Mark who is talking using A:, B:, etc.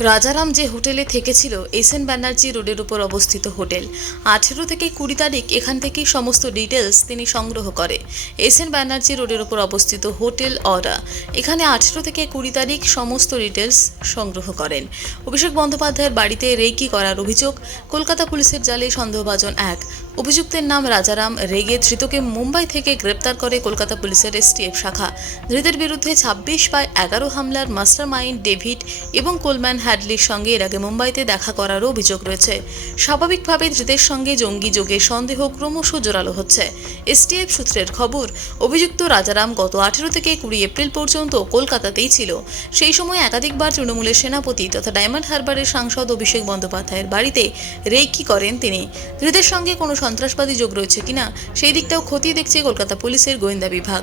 A: রাজারাম যে হোটেলে থেকেছিল, S N Banerjee রোডের উপর অবস্থিত হোটেল। আঠেরো থেকে কুড়ি তারিখ এখান থেকেই সমস্ত ডিটেলস তিনি সংগ্রহ করে। এস এন ব্যানার্জি রোডের উপর অবস্থিত হোটেল অরা। এখানে আঠেরো থেকে কুড়ি তারিখ সমস্ত ডিটেলস সংগ্রহ করেন। অভিষেক বন্দ্যোপাধ্যায়ের বাড়িতে রেকি করার অভিযোগ, কলকাতা পুলিশের জালে সন্দেহভাজন এক। অভিযুক্তের নাম রাজারাম রেগে ধৃতকে মুম্বাই থেকে গ্রেপ্তার করে কলকাতা পুলিশের এসটিএফ শাখা। ধৃতের বিরুদ্ধে ছাব্বিশ বাই এগারো হামলার মাস্টার মাইন্ড ডেভিড এবং কোলম্যান হ্যাডলির সঙ্গে এর আগে মুম্বাইতে দেখা করারও অভিযোগ রয়েছে। স্বাভাবিকভাবে ধৃতের সঙ্গে জঙ্গি যোগের সন্দেহ ক্রমশ জোরালো হচ্ছে। এসটিএফ সূত্রের খবর, অভিযুক্ত রাজারাম গত আঠেরো থেকে কুড়ি এপ্রিল পর্যন্ত কলকাতাতেই ছিল। সেই সময় একাধিকবার তৃণমূলের সেনাপতি তথা ডায়মন্ড হারবারের সাংসদ অভিষেক বন্দ্যোপাধ্যায়ের বাড়িতে রেকি করেন তিনি। ধৃতের সঙ্গে কোনো সন্ত্রাসবাদী যোগ রয়েছে কিনা, সেই দিকটাও খতিয়ে দেখছে কলকাতা পুলিশের গোয়েন্দা বিভাগ।